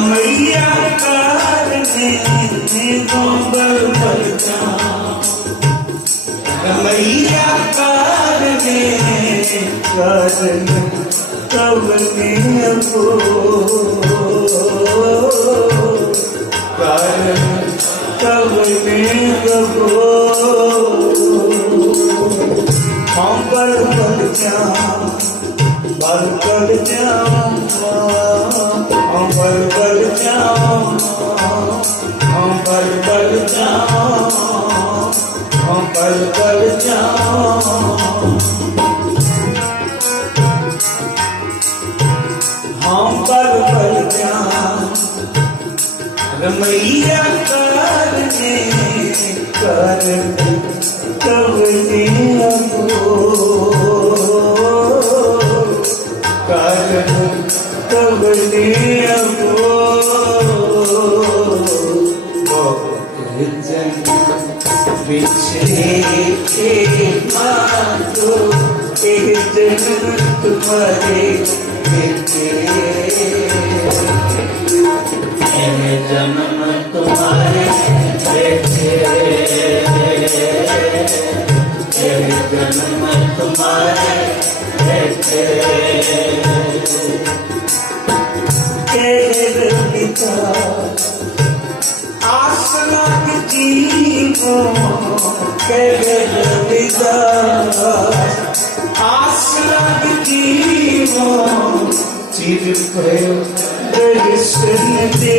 मैया कारने गोबर भर मैया कारने कारण कवने को कारण कवने को हम पर जाऊं बल कर जाऊं हम बल जाऊं हम बल जाऊं हम बल जाऊं हम बल जाऊं मैया करने कवने कवने बिछड़े के मारो एक जन्म तुम्हारे जन्म तुम्हारे जन्म तुम्हारे आसना जीवो विदा आसना जीवो चिर भयो दर्शन दे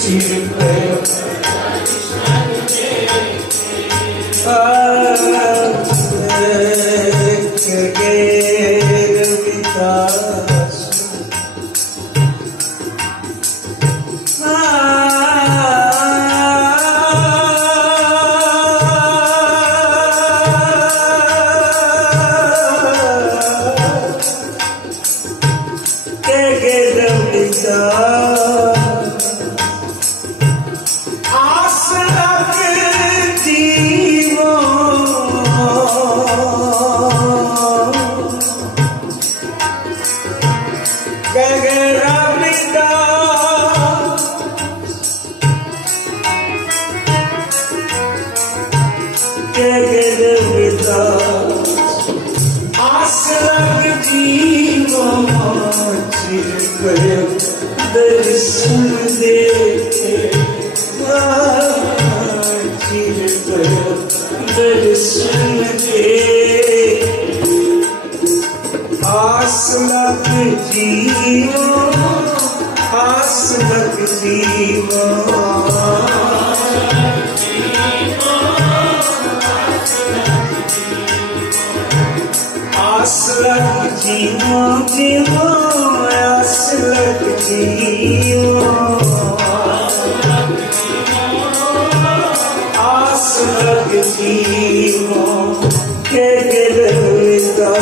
चिर भयो दर्शन दे दर्शन दे आस लग जीवो आस लग जीवो आस लग जीवो जीवो आस लग जीवो आस लग जीवो के गिरविदा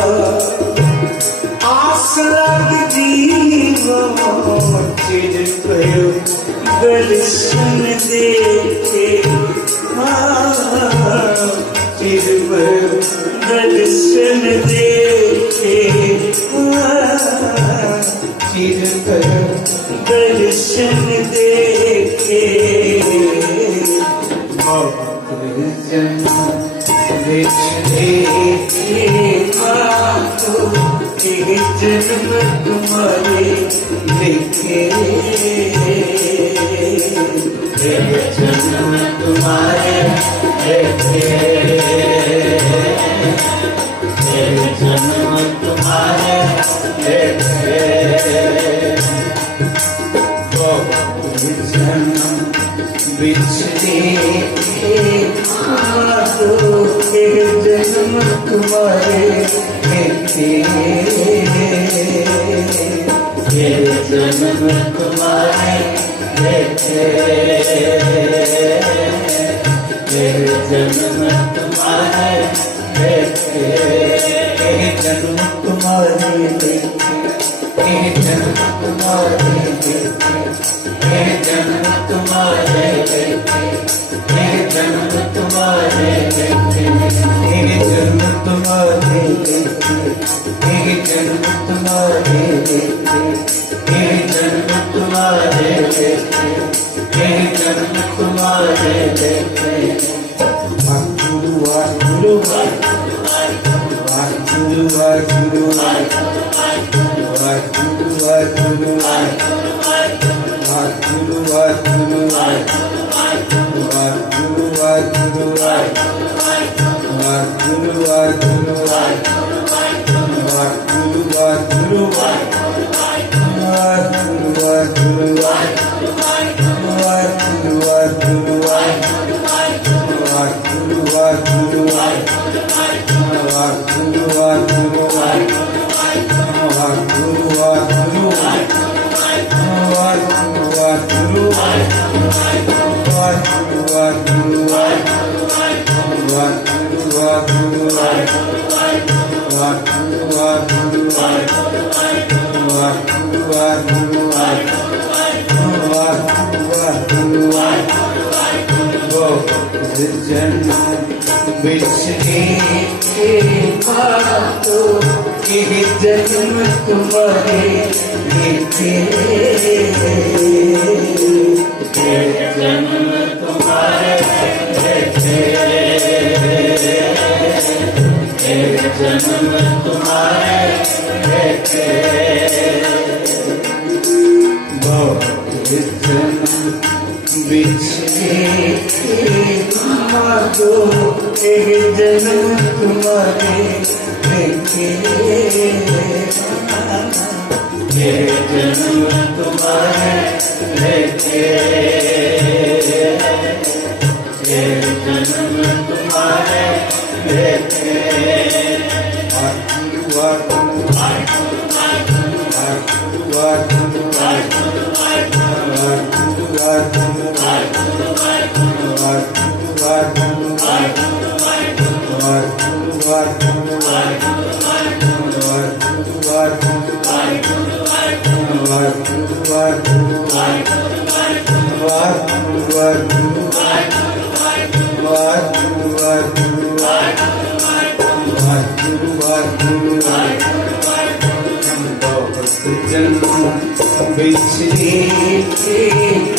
आस लग जीवो चिर भयो दर्शन देखे चिर भयो दर्शन देखे चिर भयो दर्शन देखे जन्म तुम्हारे देखे जन्म तुम्हारे देखे जन्म तुम्हारे देखे जन्म बिछड़े जन्म तुम्हारे देखे जन्म तुम्हारे देखे जन्म तुम्हारे देखे जन्म तुम्हारे देखे जन्म तुम्हारे देखे जन्म तुम्हारे देखे जन्म तुम्हारे देखे जन्म तुम्हारे देखे जन्म तुम्हारे देखे जन्म तुम्हारे लिखे, जन्म तुम्हारे लिखे, जन्म तुम्हारे लिखे, बहुत जन्म बिछड़े मारो, एक जन्म तुम्हारे लिखे, ये जन्म तुम्हारे लिखे, ये जन्म तुम्हारे लिखे, बिछड़े के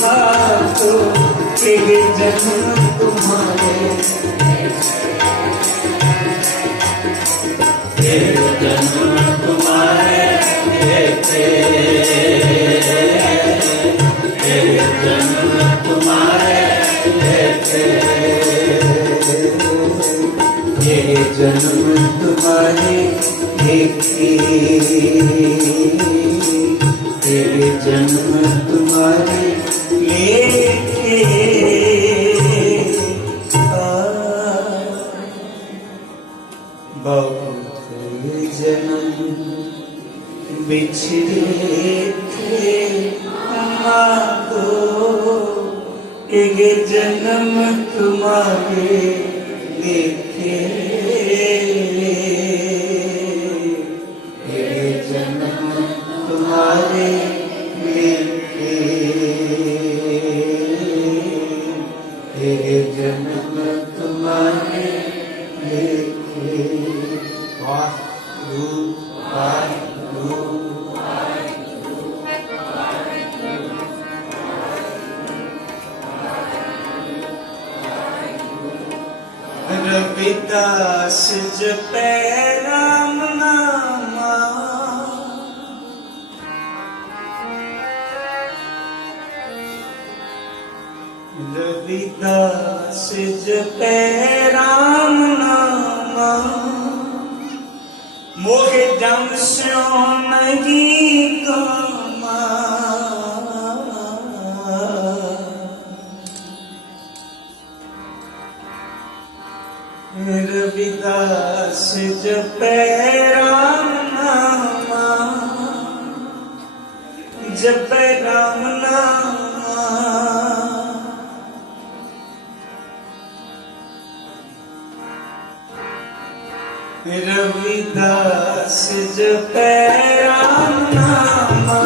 हाथों के जन्म तुम्हारे, जन्म तुम्हारे थे, जन्म तुम्हारे थे, ये जन्म तुम्हारे थे, तेरे जन्म तुम्हारे लेके, बहुत जन्म बिछड़े थे मारो, एक जन्म तुम्हारे लेके, एक जन्म तुम्हारे लेके, एक जन्म तुम्हारे लेके, रविदास जपै राम नामा, रविदास जपै राम नामा, मोहे जम स्यो नहीं कामा, रविदास जपै राम नामा, जपै राम नामा, रविदास जपै राम नामा,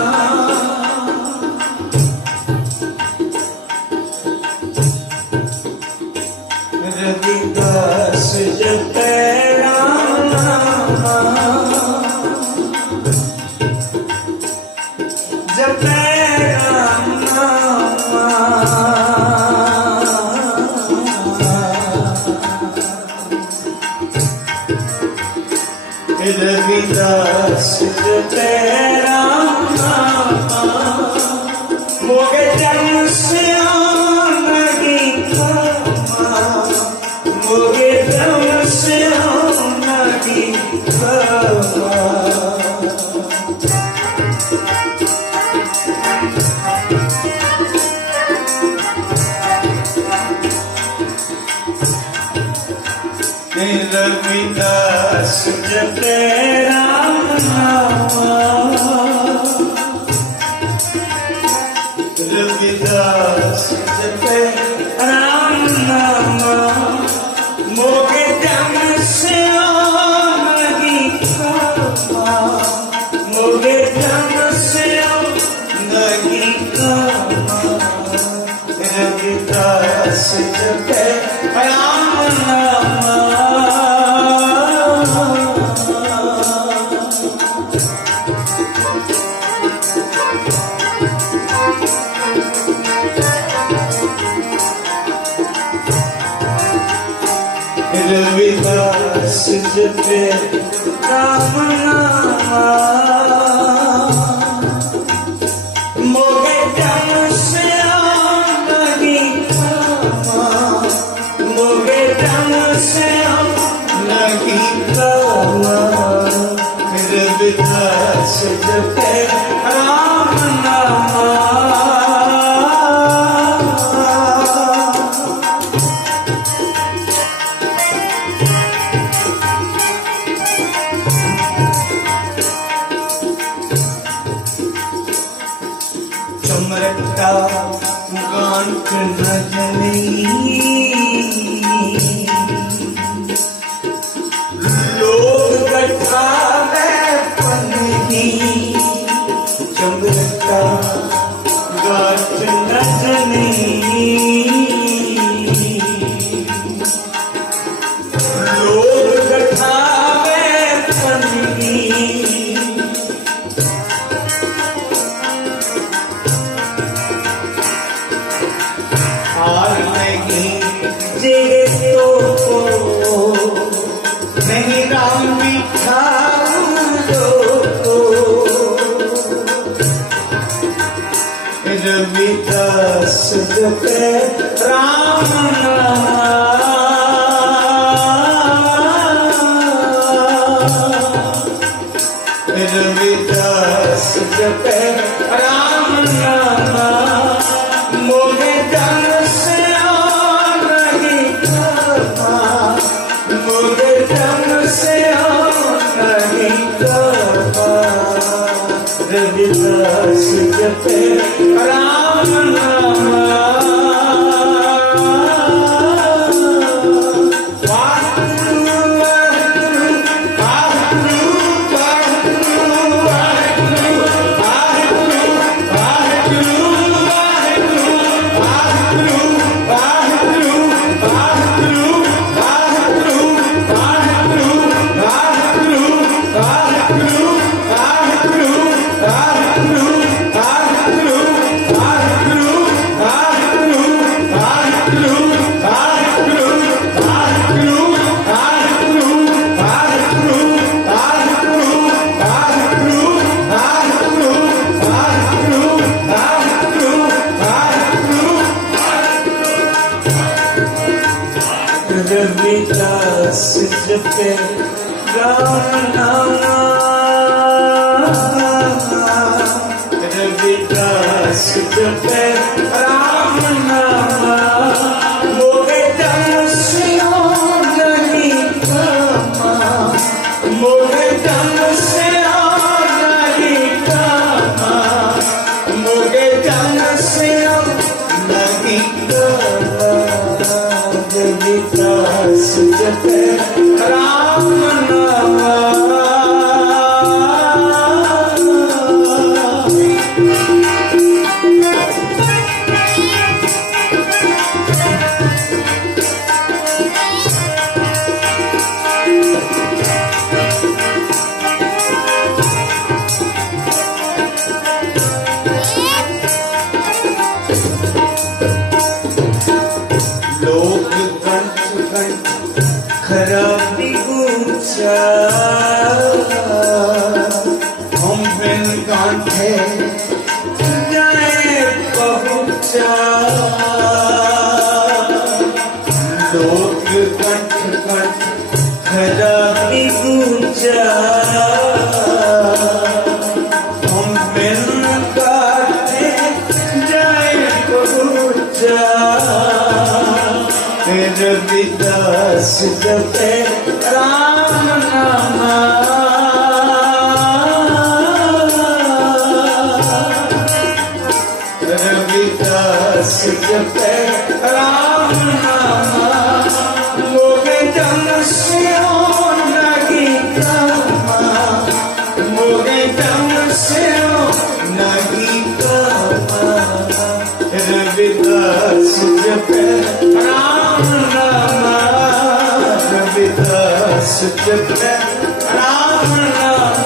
रविदास जपै राम नामा, जपै राम नामा, रविदास जपे राम नाम मोगे जन्म से नहीं क्षमा मोगे जन्म से नहीं क्षमा रविदास जपे राम नाम रविदास जपे राम नाम मोगे जन्म से नहीं क्षमा मोगे जन्म से नहीं क्षमा रविदास जपे राम नाम रविदास जपे राम नाम मोगे जन्म से नहीं क्षमा मोगे जन्म से नहीं क्षमा रविदास जपे राम नाम चमरता गांठ न जली लोग गठावे पन्नी चमरता गांठ न जली लोग गठावे पन्नी हार नहीं जे तो नहीं राम बिठा दो रविदास जपे राम रविदास जपे राम नाम मोगे जन्म से नहीं क्षमा मोगे जन्म से नहीं क्षमा रविदास जपे राम नाम रविदास जपे राम नाम रविदास जपे राम नाम मोगे जन्म से नहीं क्षमा मोगे जन्म से नहीं क्षमा मोगे जन्म से नहीं क्षमा रविदास जपे राम नाम खराबी गुच्छा ऊंचा हम बिन काटे जाए पहुंचा रविदास जपे राम नाम रविदास जपे राम नाम मोगे जन सियो नगी कमा मोगे जन सियो नगी कमा रविदास जपे राम नाम रविदास जपे राम नाम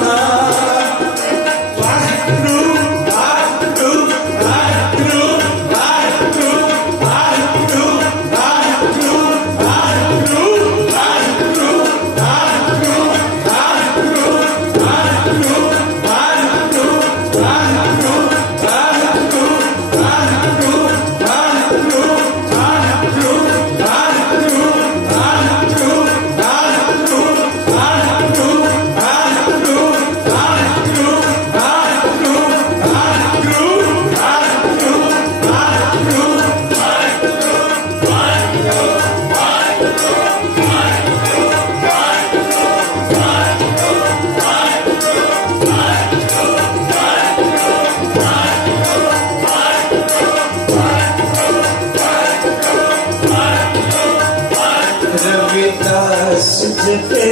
रविदास जपे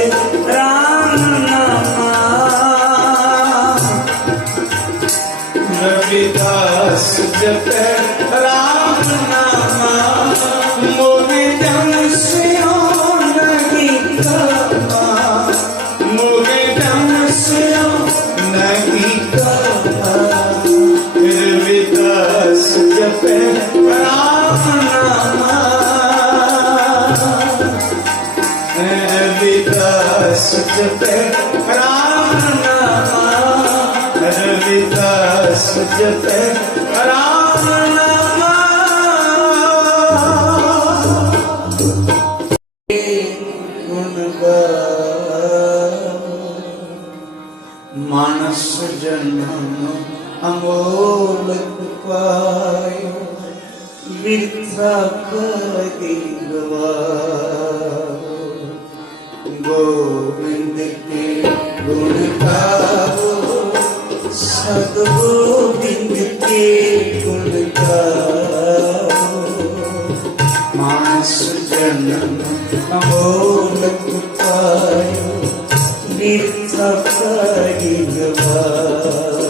राम नाम रविदास जपे राम नाम मोगे जन सियो नहीं कमा मोगे जन सियो नहीं कमा रविदास जपे राम नाम रविदास जपे राम नाम रविदास जपे राम नाम गुण मानस जन्म अमोलक पायो वृथा करी गवायो गोविंद के गुण गाओ सद्गोविंद के गुण गाओ मानस जन्म अमोलक पायो वृथा करी गवाओ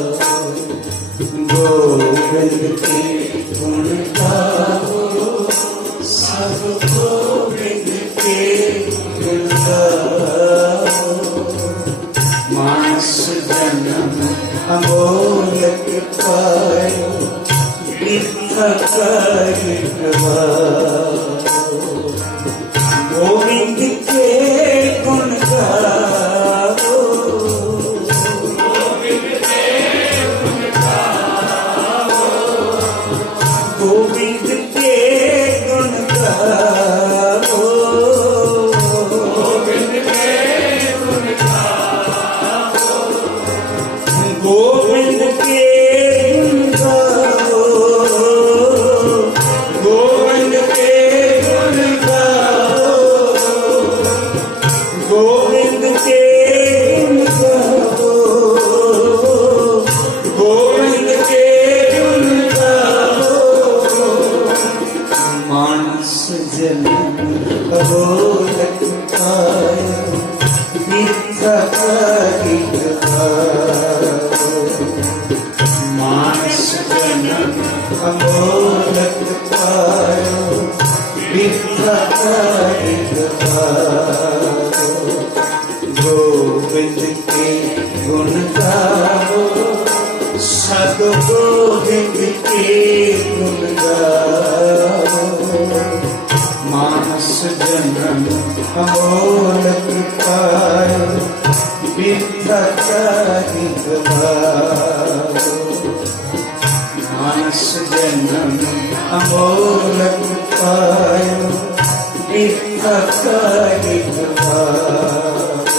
गोविंद के गुण गाओ सद्गोविंद के गुण गाओ मानस जन्म अमोलक पायो वृथा करी गवाओ गोविंद के गुण गाओ गोविंद के गुण गाओ गोविंद के गुण गाओ गोविंद के गुण गाओ गोविंद के गुण गाओ गोविंद के गुण गाओ गोविंद के गुण गाओ गोविंद के गुण गाओ मानस जन्म अमोलक पायो वृथा करी गवाओ मानस जन्म अमोलक पायो वृथा करी गवाओ गोविंद के गुण गाओ सद्गोविंद के गुण गाओ मानस जन्म अमोलक पायो वृथा करी गवाओ मानस जन्म अमोलक पायो वृथा करी गवाओ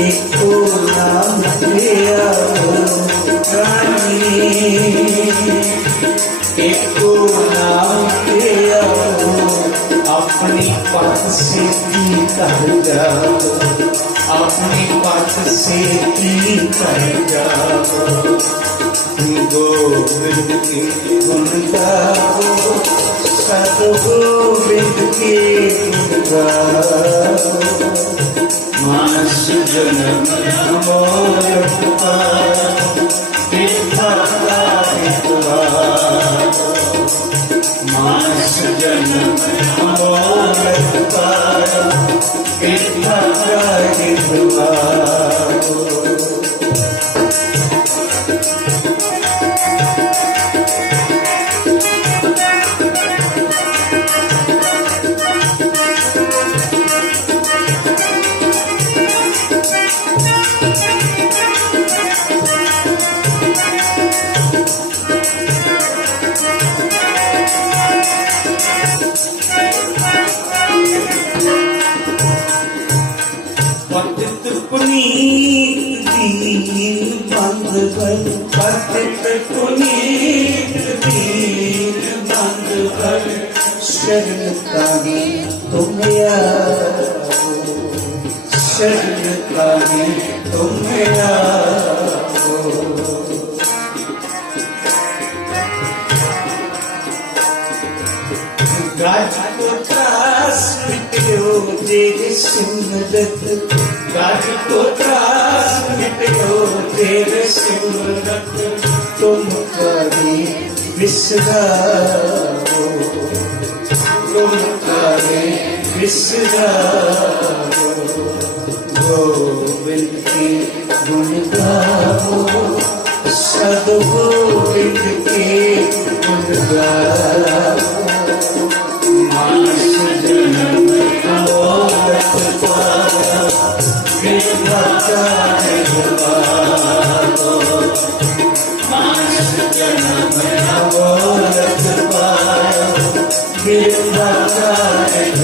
एको नाम लिया रानी, एको नाम लिया अपनी पथ से की कर जाओ, अपनी पथ से की कर जाओ। गोविंद के गुण गाओ, सतगोविंद के गुण गाओ। मानस जन्म मोरठ पायो, कृपा मानस जन्म मोरठ पायो, कृपा पतित पुनीत दीन बंधुवर, पतित पुनीत दीन बंधुवर, शरण कानी तुम आओ, शरण कानी तुम आओ। गाज को त्रास मिट्यो तेरे सिमरत, गाज को त्रास मिट्यो तेरे सिमरत, तुम कभी विसराओ, तुम कभी विसराओ। गोविंद के गुण गाओ, सद्गोविंद के गुण गाओ। मानस जन्म मोरठ पायो, कृपा गाओ। मानस जन्म मोरठ पायो, कृपा गाओ।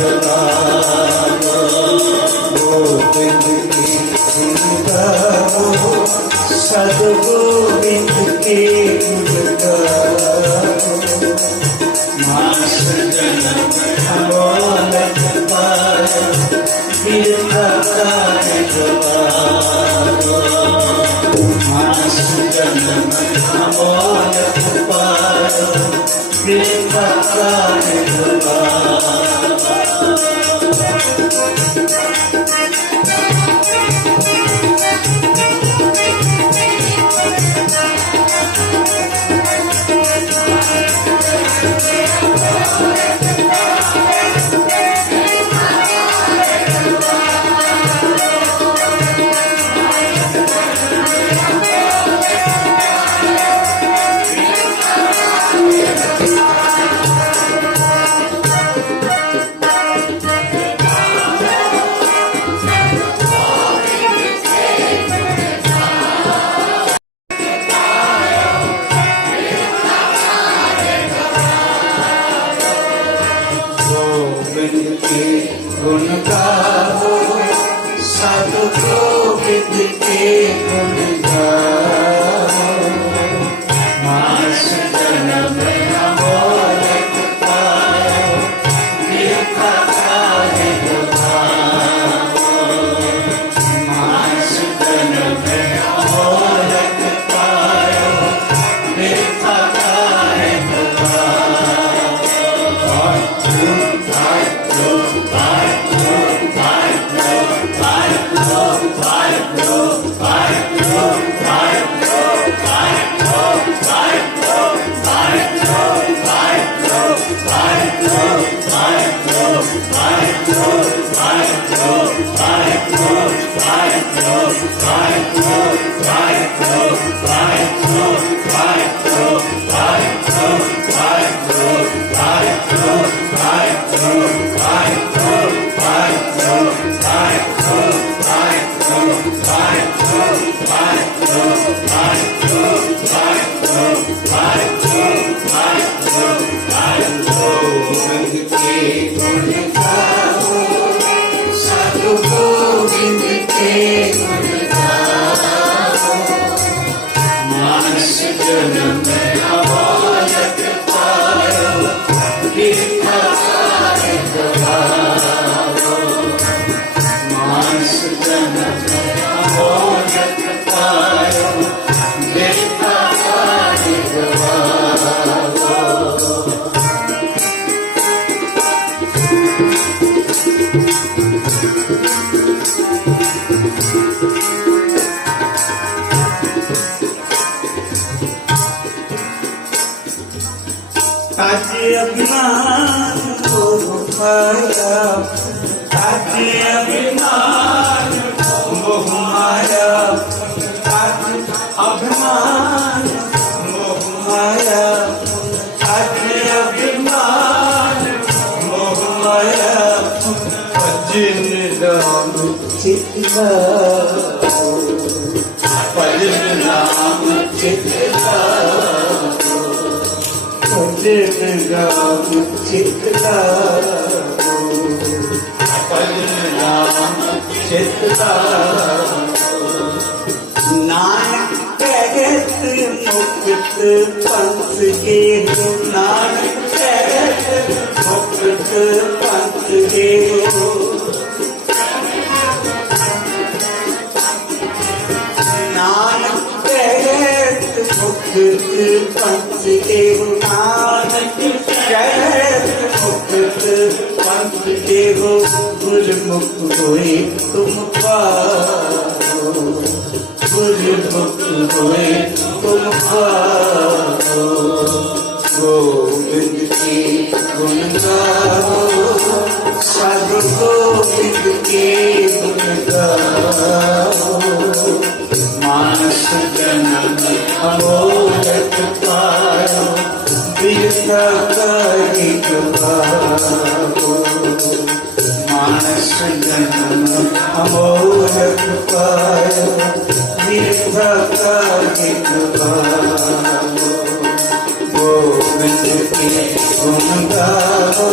गोविंद के गुण गाओ, सद्गोविंद के गुण गाओ। मानस जन्म मोरठ पायो, कृपा गाओ। मानस जन्म मोरठ पायो, कृपा गाओ। गोविंद के गुण गाओ, सद्गोविंद के गुण गाओ। मानस जन्म मोरठ पायो, कृपा गाओ। मानस जन्म मोरठ पायो, कृपा Bye. गोविंद के गुण गाओ, साधु गोविंद के गुण गाओ। मानस जन्म अमोलक पायो, गिरधार गवाओ। मानस जन्म अमोलक पायो, गिरधार गवाओ। आज अभिमान मोह माया, आज अभिमान मोह माया, आज अभिमान मोह माया, आज अभिमान मोह माया। भजन राम चित लाओ, भजन राम चित लाओ, भजन राम चित लाओ, भजन राम चित लाओ। नानक कहत मुक्त पंथ के हो, नानक कहत मुक्त पंथ के हो। नानक कहत मुक्त पंथ के हो, नानक कहत मुक्त पंथ के हो। गुरमुख होए तुम पाओ, गुरमुख होए तुम पाओ। गोविंद के गुण गाओ, साधु गोविंद के गुण गाओ। मानस जन्म अमोलक पायो, गिरधारी गवाओ। मानस जन्म अमोलक पायो, गिरधारी गवाओ। गोविंद के गुण गाओ,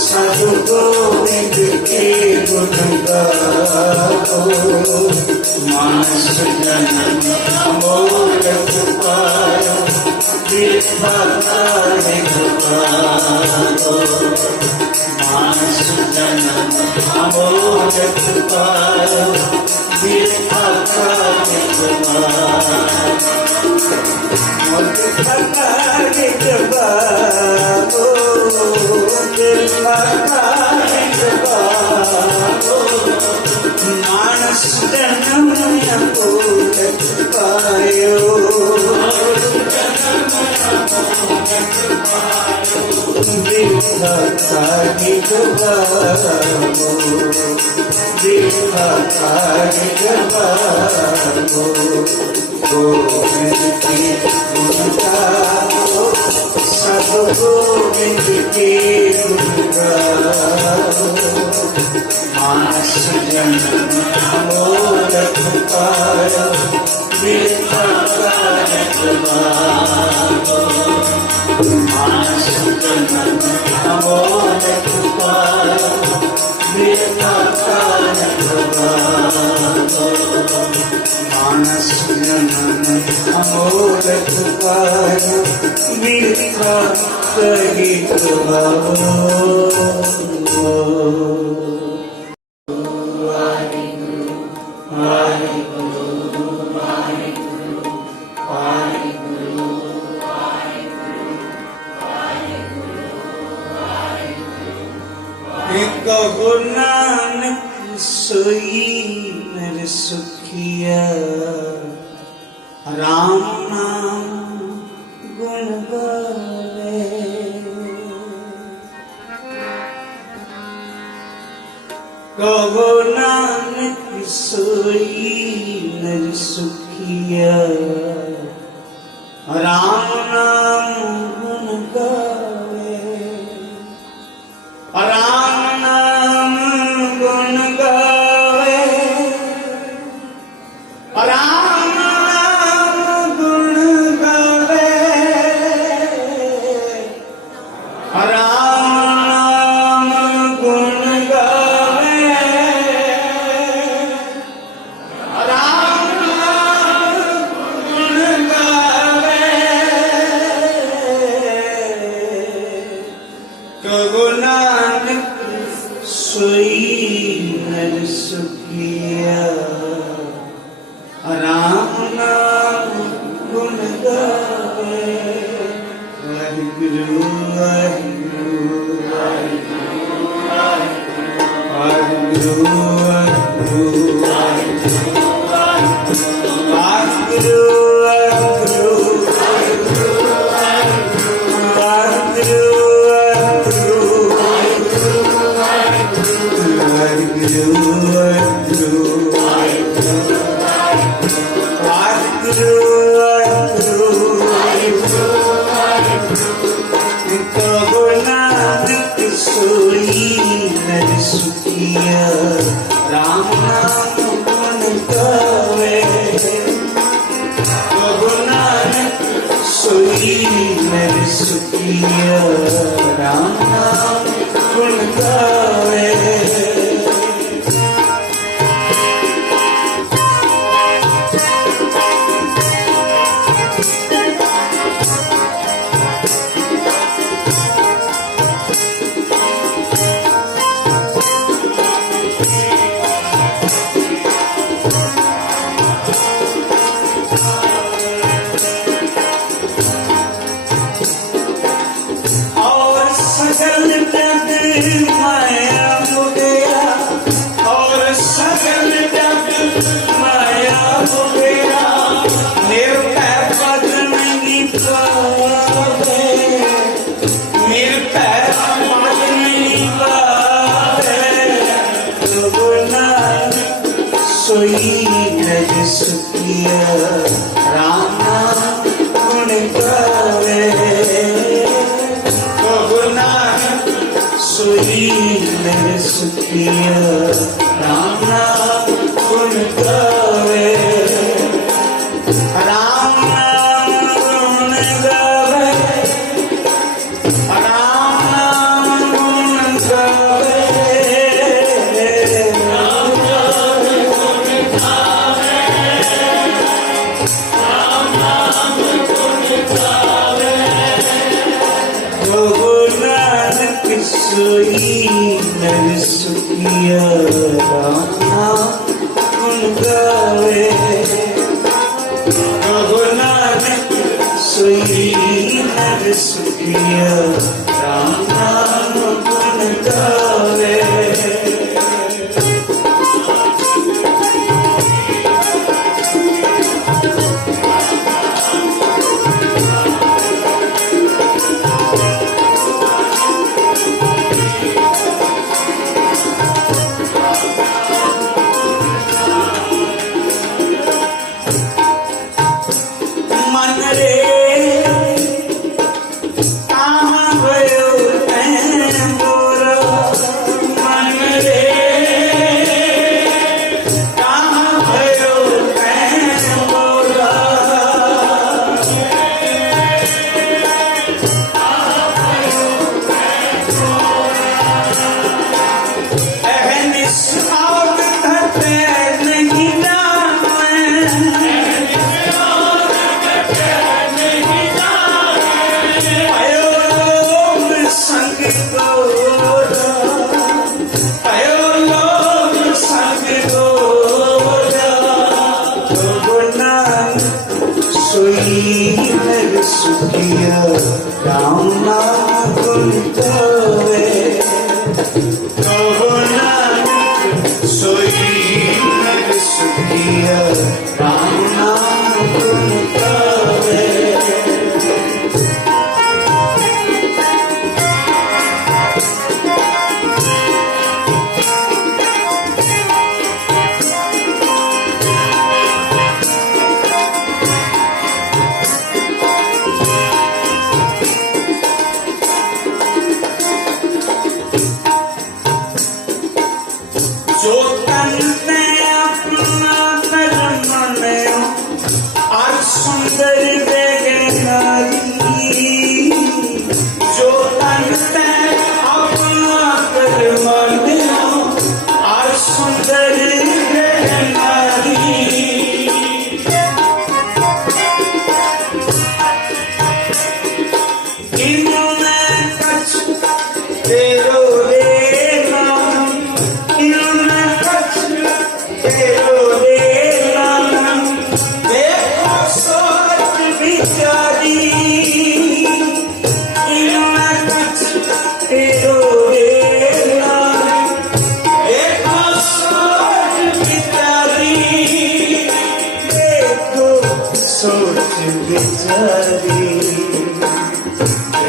साधु गोविंद के गुण गाओ। मानस जन्म अमोलक पायो, गिरधारी गवाओ। मानस जन्म अमोलक पायो, गिरधारी गवाओ। गिरधारी गवाओ, गिरधारी गवाओ। मानस जन्म अमोलक पायो, गिरधारी गवाओ, गिरधारी गवाओ। गोविंद के गुण गाओ, साधु गोविंद के गुण गाओ। मानस जन्म अमोलक पायो, गिरधारी गवाओ। मानस जन्म अमोलक पायो, गिरधारी गवाओ। मानस जन्म अमोलक पायो, गिरधारी गवाओ। कहो नानक सोई नर सुखिया, राम नाम गुण गावे। कहो नानक सोई नर सुखिया, राम नाम गुण गावे। राम नाम गुण गावे, राम नाम गुण गावे।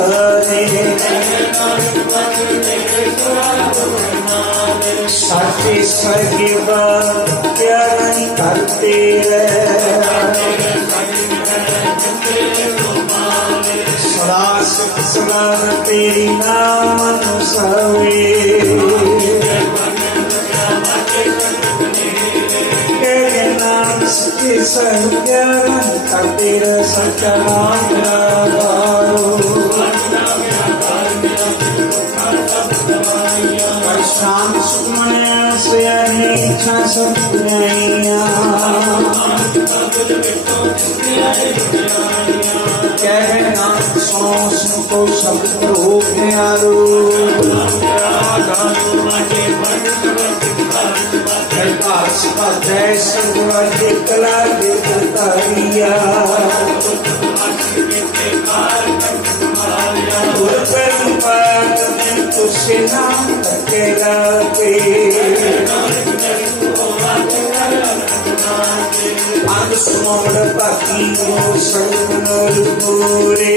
ਸਾਰੇ ਸਾਚੇ ਸਾਹਿਬਾ ਪਿਆਰਨ ਕਰਤੇ ਸਦਾ ਸਿਫਤ ਸਲਾਮ ਤੇਰੀ ਨਾਮ ਅਨੁਸਾਵੇ ਤੇਰੇ ਨਾਮ ਸੱਚੇ ਸਾਹਿਬਾਨ ਕਰਤੇ ਸੱਚਾ ਨਾਮ ਗਾਓ शाम सुमन से इच्छा सब कहना सो को सब हो गया कला दिया तुझसे नाम अकेला पे आज सुमोड़ पाकी हो संगनोर पूरे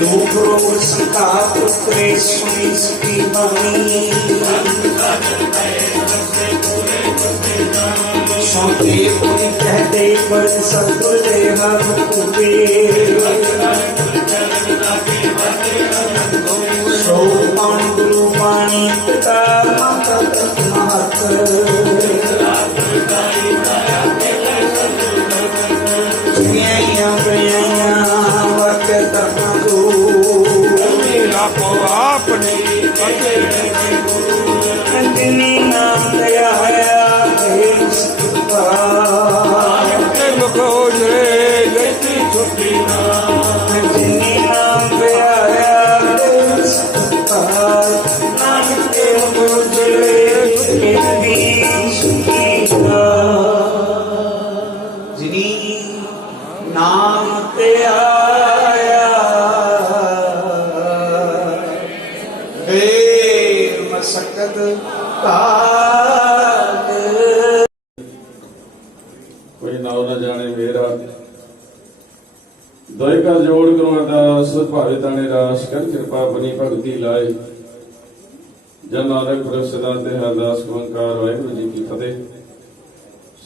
लोगों सका पुत्रे सुनी सकी मम्मी सौंपे कोई कहते पर सतुर देहा मुकुबे गुरु पानी पिता माता महत अपने नाम दया नाम ते आया मसकत कोई नाव न जाने मेरा दोई का जोड़ करो अरदास भावे ताने रास कर कृपा बनी भगती लाए जन नानक प्रसदा ते अरदास ओंकार वाहिगुरु जी की फतेह।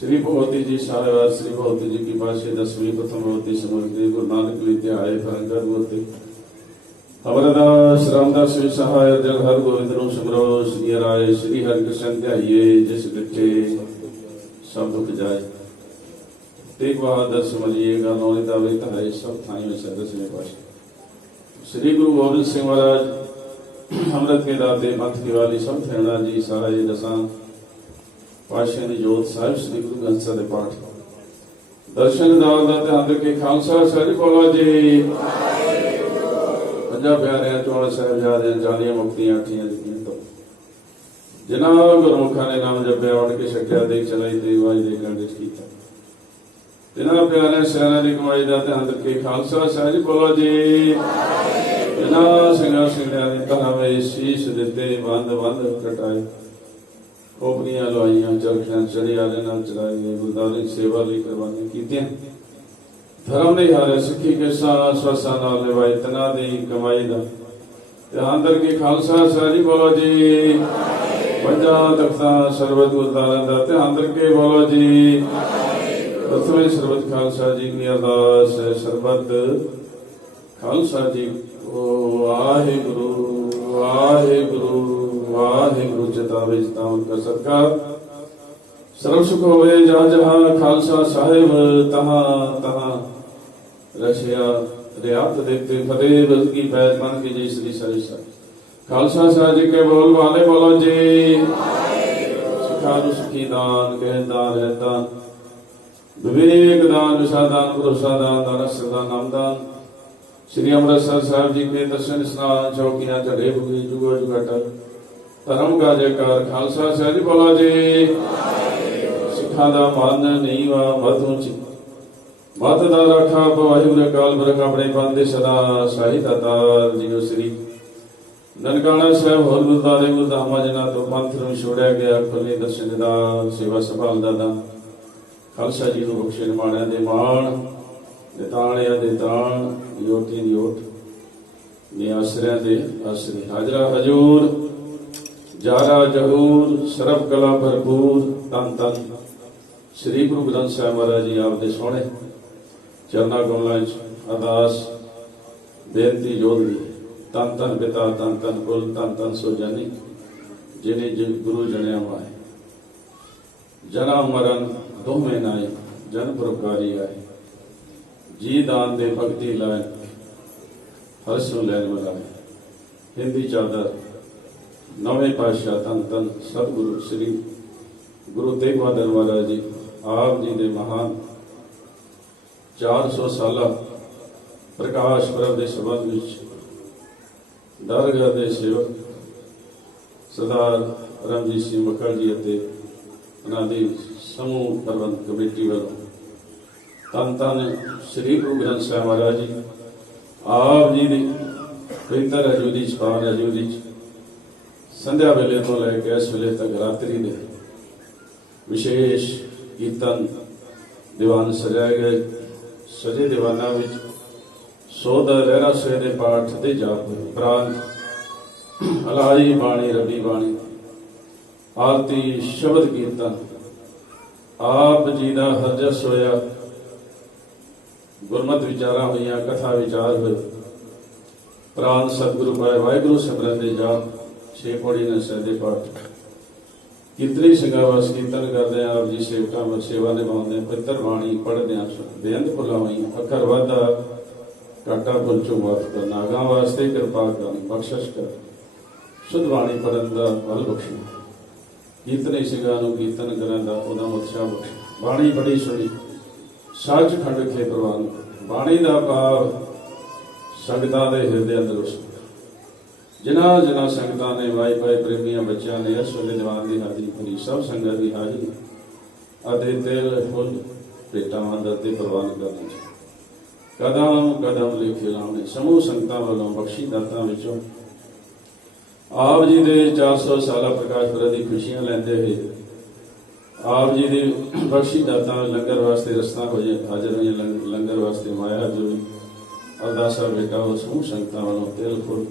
श्री भगवती जी साहिबाद श्री भगवती जी की पाशे दसवीं प्रथम भगवती समझते गुरु नानक विद्यालय भरंकर मूर्ति अमरदास रामदास सहाय जल हर गोविंद रो सिमरो श्री राय श्री हरि कृष्ण ध्याइए जिस डिठे सब दुख जाए तेग बहादुर समझिएगा नौनिता वृत है सब थाई में दसवें पाशे श्री गुरु गोविंद सिंह महाराज अमृत के दाते मत की वाली सब थेणा जी सहाय दसा पातशाह ਦੀ ਜੋਤ ਸਾਹਿਬ ਸ੍ਰੀ ਗੁਰੂ ਗ੍ਰੰਥ ਸਾਹਿਬ ਦੇ ਪਾਠ ਦਰਸ਼ਨ ਦਾਲ ਦਾ ਧਿਆਨ ਰੱਖੇ ਖਾਲਸਾ ਸ੍ਰੀ ਬੋਲੋ ਜੀ ਪੰਜਾਂ ਪਿਆਰਿਆਂ ਚੋਂ ਸਾਹਿਬਜ਼ਾਦਿਆਂ ਚਾਲੀਆਂ ਮੁਕਤੀਆਂ ਆਠੀਆਂ ਲਿਖੀਆਂ ਤੋਂ ਜਿਨ੍ਹਾਂ ਗੁਰਮੁਖਾਂ ਨੇ ਨਾਮ ਜਪਿਆ ਉੜ ਕੇ ਛਕਿਆ ਦੇ ਚਲਾਈ ਤੇ ਵਾਜ ਦੇ ਗੰਢ ਕੀਤਾ ਜਿਨ੍ਹਾਂ ਪਿਆਰਿਆਂ ਸਿਆਰਾਂ ਦੀ ਕਮਾਈ ਦਾ ਧਿਆਨ ਰੱਖੇ ਖਾਲਸਾ ਸ੍ਰੀ ਬੋਲੋ ਜੀ ਜਿਨ੍ਹਾਂ ਸਿੰਘਾਂ ਸਿੰਘਾਂ ਦੀ ਤਰ੍ਹਾਂ ਵੇ ਸ਼ੀਸ਼ ਦਿੱਤੇ ਬੰਦ ਕਟਾਏ खोपड़ियां लवाइया चरखियां चढ़ियाले नाल चढ़ाए गए गुरदारे सेवा ਲਈ ਕੁਰਬਾਨੀ ਕੀਤੀਆਂ धर्म नहीं हारे सिक्खी के स्वसा नाल निभाई तना दी कमाई दा ध्यान करके खालसा सही बोलो जी पंजा तख्ता सरबत गुरदारा दा ध्यान करके बोलो जी प्रथमे सरबत खालसा जी की अरदास सरबत खालसा जी वाहिगुरु वाहिगुरु वाहिगुरु चेतावे चितावन का सत्कार सर्व सुख होवे जहाँ जहाँ खालसा साहिब तहाँ तहाँ रशिया रियात देखते फतेह बल की पैज मान की जय श्री साई खालसा साहब जी के बोल वाले बोलो जी सिखानु सुखी दान कह दान है दान विवेक दान विषा दान भरोसा दान दानस दान नाम दान श्री अमृतसर साहब जी के दर्शन स्नान चौकियां चढ़े हुए जुगो जुगाटा धर्म का जयकार खालसा साहब जी बोलो जी सिखा दा मान नहीं वा मत ऊंची मत दा रखा वाहिगुरू काल पुरख अपने बंदे सदा शाही दातार जीओ श्री ननकाना साहब होर गुरदारे गुरधामा जिन्हां तो पंथ नूं छोड़िया गया खुले दर्शन दा सेवा संभाल दा खालसा जी नूं बख्शे निमाणियां दे माण ਨਿਤਾਣਿਆਂ ਦੇ ਤਾਣ, ਯੋਟੀ ਦੀ ਓਟ, ਨੇ ਆਸਰਿਆਂ ਦੇ ਆਸਰੇ। ਹਾਜ਼ਰਾ ਹਜੂਰ, ਜਾਰਾ ਜਹੂਰ, ਸਰਬ ਕਲਾ ਭਰਪੂਰ। ਧੰਨ ਧੰਨ ਸ੍ਰੀ ਗੁਰੂ ਗ੍ਰੰਥ ਸਾਹਿਬ ਮਹਾਰਾਜ ਜੀ ਆਪ ਦੇ ਸੋਹਣੇ ਚਰਨਾਂ ਕਮਲਾਂ 'ਚ ਅਰਦਾਸ ਬੇਨਤੀ ਜੋਦਰੀ। ਧੰਨ ਧੰਨ ਪਿਤਾ, ਧੰਨ ਧੰਨ ਕੁਲ, ਧੰਨ ਧੰਨ ਸੋ ਜਾਨੀ ਜਿਨੇ ਗੁਰੂ ਜਣਿਆ ਮਾਏ। ਜਨਮ ਮਰਨ ਦੋਵੇਂ ਨਾਏ, ਜਨ ਪਰਉਪਕਾਰੀ ਆਏ। ਜੀ ਦਾਨ ਦੇ ਭਗਤੀ ਲਾਏ, ਹਰ ਸੋ ਲੈਣ ਮਲਾਏ। ਹਿੰਦੀ ਚਾਦਰ ਨਵੇਂ ਪਾਤਸ਼ਾਹ ਧੰਨ ਧੰਨ ਸਤਿਗੁਰੂ ਸ੍ਰੀ ਗੁਰੂ ਤੇਗ ਬਹਾਦਰ ਮਹਾਰਾਜ ਜੀ ਆਪ ਜੀ ਦੇ ਮਹਾਨ 400 ਸਾਲਾ ਪ੍ਰਕਾਸ਼ ਪੁਰਬ ਦੇ ਸੰਬੰਧ ਵਿੱਚ ਦਰਗਾਹ ਦੇ ਸੇਵਕ ਸਰਦਾਰ ਰਣਜੀਤ ਸਿੰਘ ਮੱਕੜ ਜੀ ਅਤੇ ਉਹਨਾਂ ਦੀ ਸਮੂਹ ਪ੍ਰਬੰਧਕ ਕਮੇਟੀ ਵੱਲੋਂ ਧੰਨ ਧੰਨ ਸ੍ਰੀ ਗੁਰੂ ਗ੍ਰੰਥ ਸਾਹਿਬ ਮਹਾਰਾਜ ਜੀ ਆਪ ਜੀ ਦੀ ਪਵਿੱਤਰ ਹਜ਼ੂਰੀ 'ਚ, ਪਾਵਨ ਹਜ਼ੂਰੀ 'ਚ ਸੰਧਿਆ ਵੇਲੇ ਤੋਂ ਲੈ ਕੇ ਇਸ ਵੇਲੇ ਤੱਕ ਰਾਤਰੀ ਦੇ ਵਿਸ਼ੇਸ਼ ਕੀਰਤਨ ਦੀਵਾਨ ਸਜਾਏ ਗਏ। ਸਜੇ ਦੀਵਾਨਾਂ ਵਿੱਚ ਸੋਧ ਰਹਿਰਾ ਸੋਏ ਦੇ ਪਾਠ ਦੇ ਜਾਪ ਉਪਰੰਤ ਅਲਾਈ ਬਾਣੀ, ਰੱਬੀ ਬਾਣੀ, ਆਰਤੀ, ਸ਼ਬਦ ਕੀਰਤਨ, ਆਪ ਜੀ ਦਾ ਹਰਜਸ ਹੋਇਆ, ਗੁਰਮਤਿ ਵਿਚਾਰਾਂ ਹੋਈਆਂ, ਕਥਾ ਵਿਚਾਰ ਹੋਏ। ਪ੍ਰਾਂਤ ਸਤਿਗੁਰੂ ਪਾਏ ਵਾਹਿਗੁਰੂ ਸਿਮਰਨ ਦੇ ਜਾਪ, 6 ਪੌੜੀ ਨੇ ਸਹਿਦੇ ਪਾਠ, ਕੀਰਤਨੀ ਸਿੰਘਾਂ ਵਾਸ ਕੀਰਤਨ ਕਰਦੇ ਆਪ ਜੀ ਸੇਵਕਾਂ ਵੱਲ ਸੇਵਾ ਨਿਭਾਉਂਦੇ, ਪਵਿੱਤਰ ਬਾਣੀ ਪੜ੍ਹਦੇ ਆ। ਬੇਅੰਤ ਭੁੱਲਾਂ ਹੋਈਆਂ, ਅੱਖਰ ਵਾਧਾ ਘਾਟਾ ਭੁੱਲ ਚੋਂ ਮਾਫ ਕਰ, ਨਾਗਾਂ ਵਾਸਤੇ ਕਿਰਪਾ ਕਰ, ਬਖਸ਼ਿਸ਼ ਕਰ, ਸ਼ੁੱਧ ਬਾਣੀ ਪੜ੍ਹਨ ਦਾ ਬਲ ਬਖਸ਼ਣਾ, ਕੀਰਤਨੀ ਸਿੰਘਾਂ ਨੂੰ ਕੀਰਤਨ ਕਰਨ ਦਾ ਉਹਦਾ ਉਤਸ਼ਾਹ ਬਖਸ਼। ਬਾਣੀ ਬੜੀ ਸੁਣੀ, ਸੱਚ ਖੰਡ ਕੇ ਪ੍ਰਵਾਨ। ਬਾਣੀ ਦਾ ਭਾਵ ਸੰਗਤਾਂ ਦੇ ਹਿਰਦੇ ਅੰਦਰ ਉਸ ਜਿਨ੍ਹਾਂ ਸੰਗਤਾਂ ਨੇ ਵਾਈ ਪਾਏ ਪ੍ਰੇਮੀਆਂ ਬੱਚਿਆਂ ਨੇ ਇਸ ਵੇਲੇ ਦੀਵਾਨ ਦੀ ਹਾਜ਼ਰੀ ਭਰੀ, ਸਭ ਸੰਗਤ ਦੀ ਹਾਜ਼ਰੀ ਅਤੇ ਤੇਲ ਫੁੱਲ ਭੇਟਾਂ ਦਰ ਤੇ ਪ੍ਰਵਾਨ ਕਰਨਾ। ਕਦਮ ਕਦਮ ਲਿਖੇ ਲਾਉਣੇ। ਸਮੂਹ ਸੰਗਤਾਂ ਵੱਲੋਂ ਬਖਸ਼ੀ ਦਾਤਾਂ ਵਿੱਚੋਂ ਆਪ ਜੀ ਦੇ 400 ਸਾਲਾ ਪ੍ਰਕਾਸ਼ ਪੁਰਬ ਦੀ ਖੁਸ਼ੀਆਂ ਲੈਂਦੇ ਹੋਏ ਆਪ ਜੀ ਦੀ ਬਖਸ਼ੀ ਦਾਤਾਂ ਲੰਗਰ ਵਾਸਤੇ ਰਸਤਾ ਹੋਏ ਹਾਜ਼ਰ ਹੋਈਆਂ, ਲੰਗਰ ਵਾਸਤੇ ਮਾਇਆ ਜੋ ਅਰਦਾਸਾਂ ਬੇਟਾ ਉਹ ਸਮੂਹ ਸੰਗਤਾਂ ਵੱਲੋਂ ਤਿਲ ਫੁੱਲ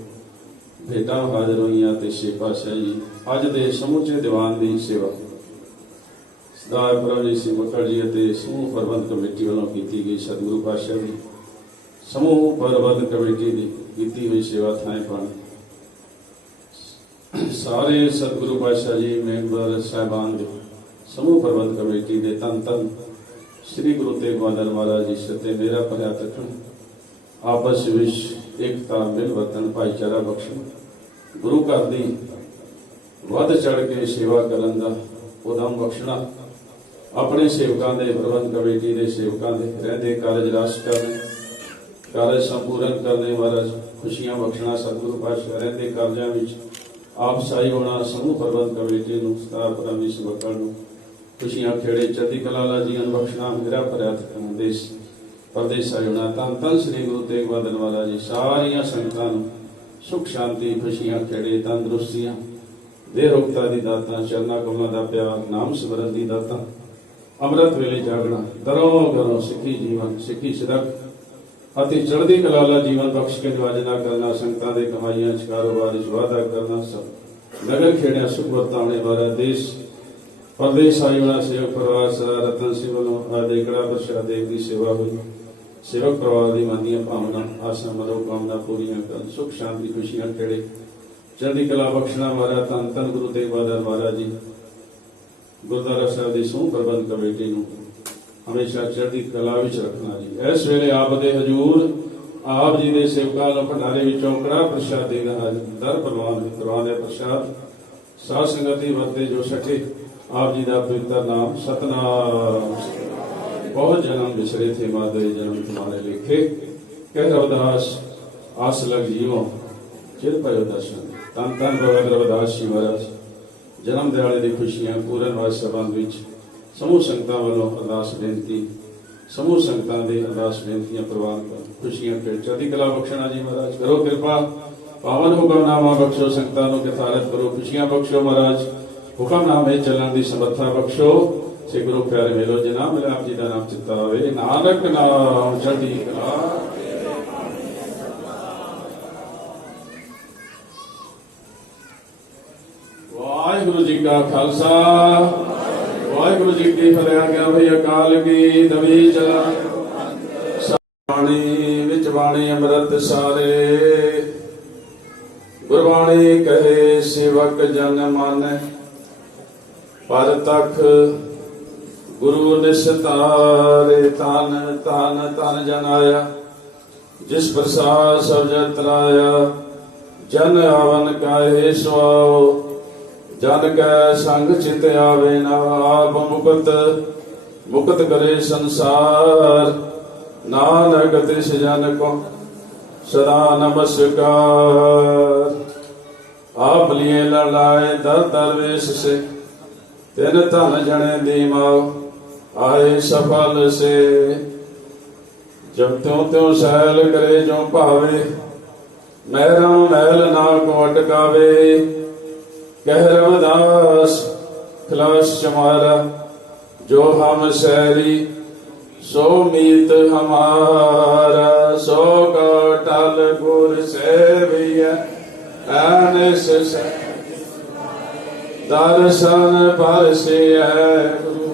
ਭੇਟਾਂ ਹਾਜ਼ਰ ਹੋਈਆਂ ਤੇ ਛੇ ਪਾਤਸ਼ਾਹ ਜੀ ਅੱਜ ਦੇ ਸਮੁੱਚੇ ਦੀਵਾਨ ਦੀ ਸੇਵਾ ਸਰਦਾਰ ਪ੍ਰਭਜੀਤ ਸਿੰਘ ਮੱਕੜ ਜੀ ਅਤੇ ਸਮੂਹ ਪ੍ਰਬੰਧਕ ਕਮੇਟੀ ਵੱਲੋਂ ਕੀਤੀ ਗਈ। ਸਤਿਗੁਰੂ ਪਾਤਸ਼ਾਹ ਦੀ ਸਮੂਹ ਪ੍ਰਬੰਧਕ ਕਮੇਟੀ ਦੀ ਕੀਤੀ ਹੋਈ ਸੇਵਾ ਥਾਂ ਪਾਣੀ ਸਾਰੇ ਸਤਿਗੁਰੂ ਪਾਤਸ਼ਾਹ ਜੀ ਮੈਂਬਰ ਸਾਹਿਬਾਨ ਦੇ ਸਮੂਹ ਪ੍ਰਬੰਧਕ ਕਮੇਟੀ ਦੇ ਧੰਨ ਧੰਨ ਸ੍ਰੀ ਗੁਰੂ ਤੇਗ ਬਹਾਦਰ ਮਹਾਰਾਜ ਜੀ ਸਿਰ ਤੇ ਮੇਰਾ ਭਰਿਆ ਰੱਖਣ, ਆਪਸ ਵਿੱਚ ਏਕਤਾ ਮਿਲ ਵਰਤਨ ਭਾਈਚਾਰਾ ਬਖਸ਼ਣ, ਗੁਰੂ ਘਰ ਦੀ ਵੱਧ ਚੜ ਕੇ ਸੇਵਾ ਕਰਨ ਦਾ ਉਦਮ ਬਖਸ਼ਣਾ, ਆਪਣੇ ਸੇਵਕਾਂ ਦੇ ਪ੍ਰਬੰਧ ਕਮੇਟੀ ਦੇ ਸੇਵਕਾਂ ਦੇ ਰਹਿੰਦੇ ਕਾਰਜ ਰਾਸ ਕਰਨੇ, ਕਾਰਜ ਸੰਪੂਰਨ ਕਰਨੇ, ਮਹਾਰਾਜ ਖੁਸ਼ੀਆਂ ਬਖਸ਼ਣਾ। ਸਤਿਗੁਰੂ ਪਾਤਸ਼ਾਹ ਰਹਿੰਦੇ ਕਾਰਜਾਂ ਵਿੱਚ ਆਪ ਸਾਈ ਹੋਣਾ। ਸਮੂਹ ਪ੍ਰਬੰਧ ਕਮੇਟੀ ਨੂੰ ਸਰਦਾਰ ਪ੍ਰਭਜੀਤ ਸਿੰਘ ਮੱਕੜ ਨੂੰ ਖੁਸ਼ੀਆਂ ਖੇੜੇ ਚੜ੍ਹਦੀ ਕਲਾ ਵਾਲਾ ਜੀਵਨ ਬਖਸ਼ਣਾ। ਮੇਰਾ ਭਰਿਆ ਰੱਖਣਾ ਦੇਸ਼ ਪਰਦੇਸ ਹੋਣਾ। ਧੰਨ ਧੰਨ ਸ੍ਰੀ ਗੁਰੂ ਤੇਗ ਬਹਾਦਰ ਮਹਾਰਾਜ ਜੀ ਸਾਰੀਆਂ ਸੰਗਤਾਂ ਨੂੰ ਸੁਖ ਸ਼ਾਂਤੀ, ਖੁਸ਼ੀਆਂ ਖੇੜੇ, ਤੰਦਰੁਸਤੀਆਂ, ਦੇਹ ਰੋਗਤਾ ਦੀ ਦਾਤਾਂ, ਚਰਨਾਂ ਕਮਲਾਂ ਦਾ ਪਿਆਰ, ਨਾਮ ਸਿਮਰਨ ਦੀ ਦਾਤਾਂ, ਅੰਮ੍ਰਿਤ ਵੇਲੇ ਜਾਗਣਾ, ਦਰੋਂ ਘਰੋਂ ਸਿੱਖੀ ਜੀਵਨ, ਸਿੱਖੀ ਸਿਦਕ ਅਤੇ ਚੜ੍ਹਦੀ ਕਲਾ ਵਾਲਾ ਜੀਵਨ ਬਖਸ਼ ਕੇ ਨਿਵਾਜਣਾ ਕਰਨਾ। ਸੰਗਤਾਂ ਦੇ ਕਮਾਈਆਂ ਚ ਕਾਰੋਬਾਰ ਚ ਵਾਧਾ ਕਰਨਾ। ਸਭ ਨਗਰ ਖੇੜਿਆਂ ਸੁਖ ਵਰਤਾਉਣੇ ਵਾਲਾ ਦੇਸ਼ ਪਰਦੇਸ ਆਈ ਵਾਲਾ ਸੇਵਕ ਪਰਿਵਾਰ ਸਰਦਾਰ ਰਤਨ ਸਿੰਘ ਵੱਲੋਂ ਆਦੇਕੜਾ ਪ੍ਰਸ਼ਾਦ ਦੇਵ ਦੀ ਸੇਵਾ ਹੋਈ। ਸੇਵਕ ਪਰਿਵਾਰ ਦੀ ਮਨ ਦੀਆਂ ਭਾਵਨਾ, ਆਸਾਂ, ਮਨੋਕਾਮਨਾ ਪੂਰੀਆਂ ਕਰਨ, ਸੁਖ ਸ਼ਾਂਤੀ, ਖੁਸ਼ੀਆਂ ਖੇੜੇ, ਚੜ੍ਹਦੀ ਕਲਾ ਬਖਸ਼ਣਾ ਵਾਲਾ। ਧੰਨ ਧੰਨ ਗੁਰੂ ਤੇਗ ਬਹਾਦਰ ਮਹਾਰਾਜ ਜੀ ਗੁਰਦੁਆਰਾ ਸਾਹਿਬ ਦੀ ਸਮੂਹ ਪ੍ਰਬੰਧ ਕਮੇਟੀ ਨੂੰ ਹਮੇਸ਼ਾ ਚੜ੍ਹਦੀ ਕਲਾ ਵਿੱਚ ਰੱਖਣਾ ਜੀ। ਇਸ ਵੇਲੇ ਆਪ ਦੇ ਹਜ਼ੂਰ ਆਪ ਜੀ ਦੇ ਸੇਵਕਾਂ ਨੂੰ ਭੰਡਾਰੇ ਵਿੱਚੋਂ ਕੜਾਹ ਪ੍ਰਸ਼ਾਦ ਦੇਣਾ ਹਾਜ਼ਰ। ਦਰ ਪ੍ਰਵਾਨ ਦੇ ਪ੍ਰਸ਼ਾਦ ਸਾਧ ਸੰਗਤ ਦੀ ਵਰਤੇ ਜੋ ਸਕੇ। ਆਪ ਜੀ ਦਾ ਪਵਿੱਤਰ ਨਾਮ ਸਤਨਾਮ। ਬਹੁਤ ਜਨਮ ਵਿਸਰੇ ਥੇ ਮਾਦੇ ਜਨਮ ਤੁਮਾਰੇ ਲਿਖੇ, ਕਹਿ ਰਵਿਦਾਸ ਆਸ ਲਗ ਜੀਵੋ ਚਿਰ ਪਇਓ ਦਰਸ਼ਨ। ਧੰਨ ਧੰਨ ਬਾਬਾ ਰਵਿਦਾਸ ਜੀ ਮਹਾਰਾਜ ਜਨਮ ਦਿਹਾੜੇ ਦੀ ਖੁਸ਼ੀਆਂ ਪੂਰਨ ਵਾਸ ਸੰਬੰਧ ਵਿੱਚ ਸਮੂਹ ਸੰਗਤਾਂ ਵੱਲੋਂ ਅਰਦਾਸ ਬੇਨਤੀ, ਸਮੂਹ ਸੰਗਤਾਂ ਦੇ ਅਰਦਾਸ ਬੇਨਤੀਆਂ ਪ੍ਰਵਾਨ ਕਰ, ਖੁਸ਼ੀਆਂ ਖੇੜ, ਚੜ੍ਹਦੀ ਕਲਾ ਬਖਸ਼ਣਾ ਜੀ ਮਹਾਰਾਜ। ਕਰੋ ਕਿਰਪਾ, ਪਾਵਨ ਹੁਕਮਨਾਮਾ ਬਖਸ਼ੋ, ਸੰਗਤਾਂ ਨੂੰ ਕਿਫਾਰਤ ਕਰੋ, ਖੁਸ਼ੀਆਂ ਬਖਸ਼ੋ ਮਹਾਰਾਜ। ਹੁਕਮਨਾਮੇ ਚੱਲਣ ਦੀ ਸਮਰੱਥਾ ਬਖਸ਼ੋ। ਸੇ ਗੁਰੂ ਪਿਆਰੇ ਮੇਲੋ ਜਨਾਬ ਮੇਰਾ ਆਪ ਜੀ ਦਾ ਨਾਮ ਚਿੱਤਾ ਹੋਵੇ। ਨਾਨਕ ਨਾਮ ਚੜ੍ਹਦੀ ਕਲਾ। ਵਾਹਿਗੁਰੂ ਜੀ ਕਾ ਖਾਲਸਾ ਵਾਹਿਗੁਰੂ ਜੀ ਕੀ ਫਤਿਹ। ਆਗਿਆ ਭਈ ਅਕਾਲ ਕੀ ਨਵੀਂ ਚਲਾ ਬਾਣੀ ਵਿੱਚ ਬਾਣੀ ਅੰਮ੍ਰਿਤ ਸਾਰੇ। ਗੁਰਬਾਣੀ ਕਹੇ ਸੇਵਕ ਜਨ ਮਨ ਪਰ ਤਖ ਗੁਰੂ ਨਿਸਤਾਰੇ। ਤਨ ਤਨ ਤਨ ਜਨ ਆਇਆ ਜਿਸ ਪ੍ਰਸਾਦ ਸਭ ਜਨ ਤਰਾਇਆ। ਜਨ ਆਵਨ ਕਾਹੇ ਸੁਆਓ ਜਨ ਕੈ ਸੰਗ ਚਿਤ ਆਵੇ ਨਾ। ਆਪ ਮੁਕਤ ਕਰੇ ਸੰਸਾਰ। ਨਾਨਕ ਤਿਸ ਜਨ ਕੋ ਸਦਾ ਨਮਸਕਾਰ। ਆਪ ਲਿਏ ਲੜਾਏ ਦਰ ਦਰਵੇਸ਼ ਸੇ ਤਿਨ ਧਨ ਜਣੇ ਦੀਮਾਓ। ਆਏ ਸਫਲ ਸੇ ਜਬ ਤਿਉ ਤਿਉ ਸੈਲ ਕਰੇ ਜੋ ਭਾਵੇ। ਮਹਿਰਾ ਮਹਿਲ ਨਾ ਕੋ ਅਟਕਾਵੇ। ਕਹਿ ਰਵਿਦਾਸ ਖਲਾਸ ਚਮਾਰਾ ਜੋ ਹਮ ਸੈਰੀ ਸੋ ਮੀਤ ਹਮਾਰਾ। ਸੋ ਕਾ ਟਲ ਗੁਰ ਸੇਵਿਆ ਐਨਿਸ ਦਰਸ਼ਨ ਪਰਸਿਐ। ਗੁਰੂ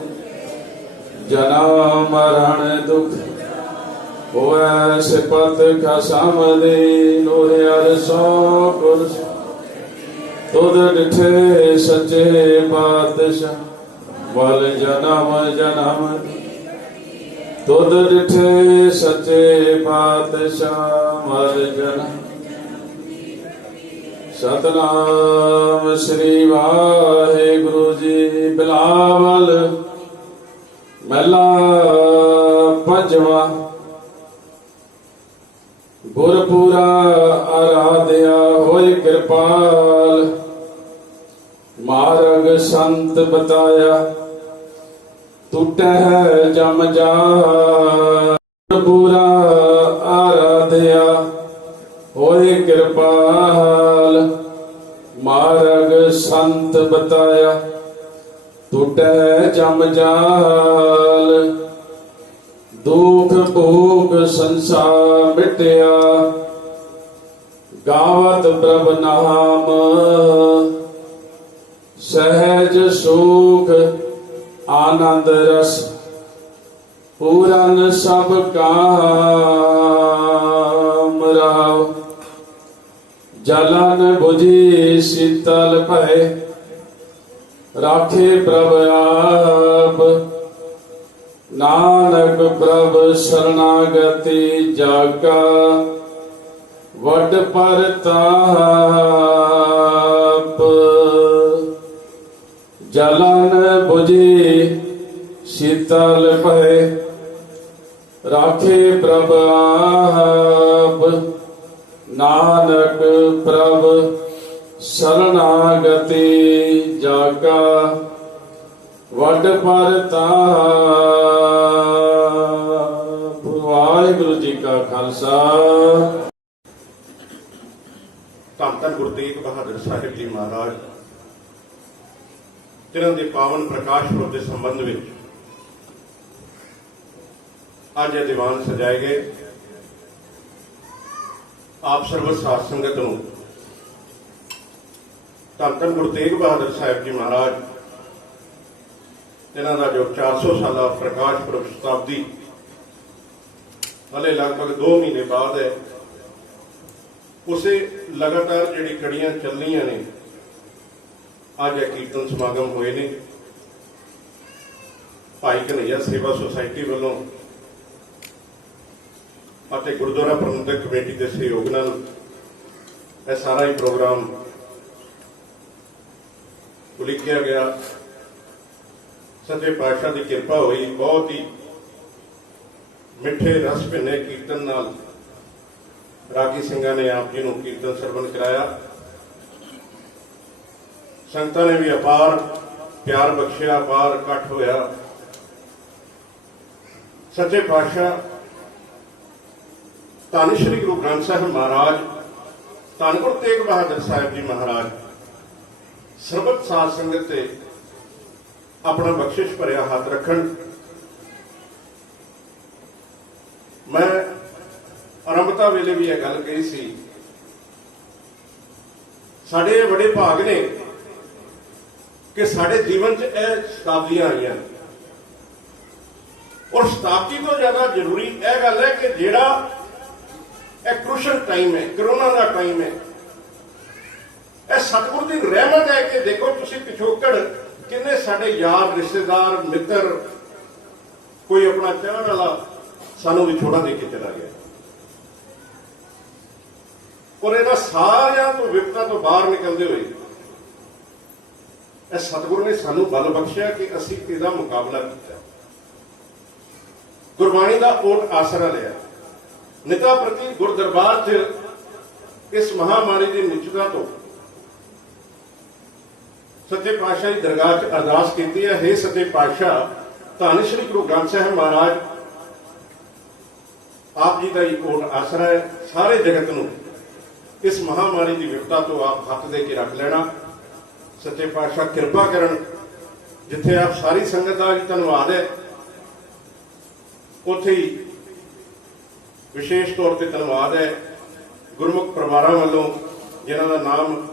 ਜਨਮ ਮਰਨ ਦੁਖ ਹੋਐ ਸਿਪਤ ਖਸਮ ਦੇ। ਨੂਰ ਅਰਸੋ ਗੁਰ ਤੁਧ ਡਿਠੇ ਸੱਚੇ ਪਾਤਸ਼ਾਹ ਵਲ ਜਨਮ ਜਨਮ। ਤੁਧ ਡਿਠੇ ਸੱਚੇ ਪਾਤਸ਼ਾਹ ਵਲ ਜਨਮ। ਸਤਨਾਮ ਸ੍ਰੀ ਵਾਹਿਗੁਰੂ ਜੀ। ਬਿਲਾਵਲ ਮਹਲਾ ਪੰਜਵਾਂ। ਗੁਰਪੂਰਾ ਆਰਾਧਿਆ ਹੋਇ ਕਿਰਪਾਲ। ਮਾਰਗ ਸੰਤ ਬਤਾਇਆ ਟੁੱਟੈ ਜਮ ਜਾਲ। ਗੁਰਪੂਰਾ ਆਰਾਧਿਆ ਹੋਇ ਕਿਰਪਾਲ। ਮਾਰਗ ਸੰਤ ਬਤਾਇਆ ਟੁੱਟੈ ਜਮ ਜਾਲ। ਦੁਖ ਭੋਗ ਸੰਸਾਰ ਮਿਟਿਆ ਗਾਵਤ ਪ੍ਰਭ ਨਾਮ। ਸਹਿਜ ਸੁਖ ਆਨੰਦ ਰਸ ਪੂਰਨ ਸਭ ਕਾਮ ਰਾਵ। ਜਲਨ ਬੁਝੀ ਸੀਤਲ ਭੈ ਰਾਖੇ ਪ੍ਰਭ ਆਪ। ਨਾਨਕ ਪ੍ਰਭ ਸਰਨਾਗਤੀ ਜਾਗਾ ਵੱਡ ਪਰਤਾਪ। ਜਲਨ ਬੁਝੀ ਸੀਤਲ ਭੈ ਰਾਖੇ ਪ੍ਰਭ ਆਪ। ਨਾਨਕ ਪ੍ਰਭ ਸਰਨਾਗਤੀ ਜਾਗਾ ਵੱਡ ਪਰਤਾਪ। ਵਾਹਿਗੁਰੂ ਜੀ ਕਾ ਖਾਲਸਾ। ਧੰਨ ਧੰਨ ਗੁਰੂ ਤੇਗ ਬਹਾਦਰ ਸਾਹਿਬ ਜੀ ਮਹਾਰਾਜ ਜਿਨ੍ਹਾਂ ਦੇ ਪਾਵਨ ਪ੍ਰਕਾਸ਼ ਪੁਰਬ ਦੇ ਸੰਬੰਧ ਵਿੱਚ ਅੱਜ ਇਹ ਦੀਵਾਨ ਸਜਾਏ ਗਏ। ਆਪ ਸਰਵ ਸਾਧ ਸੰਗਤ ਨੂੰ ਧੰਨ ਧੰਨ ਗੁਰੂ ਤੇਗ ਬਹਾਦਰ ਸਾਹਿਬ ਜੀ ਮਹਾਰਾਜ ਜਿਨ੍ਹਾਂ ਦਾ ਜੋ 400 ਸਾਲਾ ਪ੍ਰਕਾਸ਼ ਪੁਰਬ ਸ਼ਤਾਬਦੀ ਹਲੇ ਲਗਭਗ 2 ਮਹੀਨੇ ਬਾਅਦ ਹੈ। ਉਸੇ ਲਗਾਤਾਰ ਜਿਹੜੀ ਕੜੀਆਂ ਚੱਲਣੀਆਂ ਨੇ ਅੱਜ ਇਹ ਕੀਰਤਨ ਸਮਾਗਮ ਹੋਏ ਨੇ। ਭਾਈ ਕਨ੍ਹਈਆ ਸੇਵਾ ਸੁਸਾਇਟੀ ਵੱਲੋਂ ਅਤੇ ਗੁਰਦੁਆਰਾ ਪ੍ਰਬੰਧਕ ਕਮੇਟੀ ਦੇ ਸਹਿਯੋਗ ਨਾਲ ਇਹ ਸਾਰਾ ਹੀ ਪ੍ਰੋਗਰਾਮ ਉਲੀਕਿਆ ਗਿਆ। ਸੱਚੇ ਪਾਤਸ਼ਾਹ ਦੀ ਕਿਰਪਾ ਹੋਈ। ਬਹੁਤ ਹੀ ਮਿੱਠੇ ਰਸ ਭਿੰਨੇ ਕੀਰਤਨ ਨਾਲ ਰਾਗੀ ਸਿੰਘਾਂ ਨੇ ਆਪ ਜੀ ਨੂੰ ਕੀਰਤਨ ਸਰਵਣ ਕਰਾਇਆ। ਸੰਗਤਾਂ ਨੇ ਵੀ ਅਪਾਰ ਪਿਆਰ ਬਖਸ਼ਿਆ, ਅਪਾਰ ਇਕੱਠ ਹੋਇਆ। ਸੱਚੇ ਪਾਤਸ਼ਾਹ ਧੰਨ ਸ਼੍ਰੀ ਗੁਰੂ ਗ੍ਰੰਥ ਸਾਹਿਬ ਮਹਾਰਾਜ, ਧੰਨ ਗੁਰੂ ਤੇਗ ਬਹਾਦਰ ਸਾਹਿਬ ਜੀ ਮਹਾਰਾਜ ਸਰਬਤ ਸਾਧ ਸੰਗਤ ਤੇ ਆਪਣਾ ਬਖਸ਼ਿਸ਼ ਭਰਿਆ ਹੱਥ ਰੱਖਣ। ਮੈਂ ਆਰੰਭਤਾ ਵੇਲੇ ਵੀ ਇਹ ਗੱਲ ਕਹੀ ਸੀ, ਸਾਡੇ ਬੜੇ ਭਾਗ ਨੇ ਕਿ ਸਾਡੇ ਜੀਵਨ 'ਚ ਇਹ ਸ਼ਤਾਬਦੀਆਂ ਆਈਆਂ, ਔਰ ਸ਼ਤਾਬਦੀ ਤੋਂ ਜ਼ਿਆਦਾ ਜ਼ਰੂਰੀ ਇਹ ਗੱਲ ਹੈ ਕਿ ਜਿਹੜਾ ਇਹ ਕ੍ਰੂਸ਼ਲ ਟਾਈਮ ਹੈ, ਕਰੋਨਾ ਦਾ ਟਾਈਮ ਹੈ, ਇਹ ਸਤਿਗੁਰ ਦੀ ਰਹਿਮਤ ਹੈ ਕਿ ਦੇਖੋ ਤੁਸੀਂ ਪਿਛੋਕੜ ਕਿੰਨੇ ਸਾਡੇ ਯਾਰ ਰਿਸ਼ਤੇਦਾਰ ਮਿੱਤਰ, ਕੋਈ ਆਪਣਾ ਚਾਹਣ ਵਾਲਾ ਸਾਨੂੰ ਵਿਛੋੜਾ ਦੇ ਕੇ ਚਲਾ ਗਿਆ, ਔਰ ਇਹਨਾਂ ਸਾਰਿਆਂ ਤੋਂ ਵਿਪਤਾ ਤੋਂ ਬਾਹਰ ਨਿਕਲਦੇ ਹੋਏ ਇਹ ਸਤਿਗੁਰ ਨੇ ਸਾਨੂੰ ਬਲ ਬਖਸ਼ਿਆ ਕਿ ਅਸੀਂ ਇਹਦਾ ਮੁਕਾਬਲਾ ਕੀਤਾ, ਗੁਰਬਾਣੀ ਦਾ ਓਟ ਆਸਰਾ ਲਿਆ, ਨਿਤਾ ਪ੍ਰਤੀ ਗੁਰਦਰਬਾਰ 'ਚ ਇਸ ਮਹਾਮਾਰੀ ਦੀ ਨਿਸ਼ਚਤਾ ਤੋਂ ਸੱਚੇ ਪਾਤਸ਼ਾਹ ਦੀ ਦਰਗਾਹ 'ਚ ਅਰਦਾਸ ਕੀਤੀ ਹੈ, ਹੇ ਸੱਚੇ ਪਾਤਸ਼ਾਹ, ਧੰਨ ਸ਼੍ਰੀ ਗੁਰੂ ਗ੍ਰੰਥ ਸਾਹਿਬ ਮਹਾਰਾਜ ਆਪ ਜੀ ਦਾ ਹੀ ਓਟ ਆਸਰਾ ਹੈ, ਸਾਰੇ ਜਗਤ ਨੂੰ ਇਸ ਮਹਾਮਾਰੀ ਦੀ ਵਿਪਤਾ ਤੋਂ ਆਪ ਹੱਥ ਦੇ ਕੇ ਰੱਖ ਲੈਣਾ। ਸੱਚੇ ਪਾਤਸ਼ਾਹ ਕਿਰਪਾ ਕਰਨ, ਜਿੱਥੇ ਆਪ ਸਾਰੀ ਸੰਗਤ ਦਾ ਵੀ ਧੰਨਵਾਦ ਹੈ, ਉੱਥੇ ਹੀ ਵਿਸ਼ੇਸ਼ ਤੌਰ ਤੇ ਧੰਨਵਾਦ ਹੈ ਗੁਰਮੁਖ ਪਰਿਵਾਰਾਂ ਵੱਲੋਂ, ਜਿਨ੍ਹਾਂ ਦਾ ਨਾਮ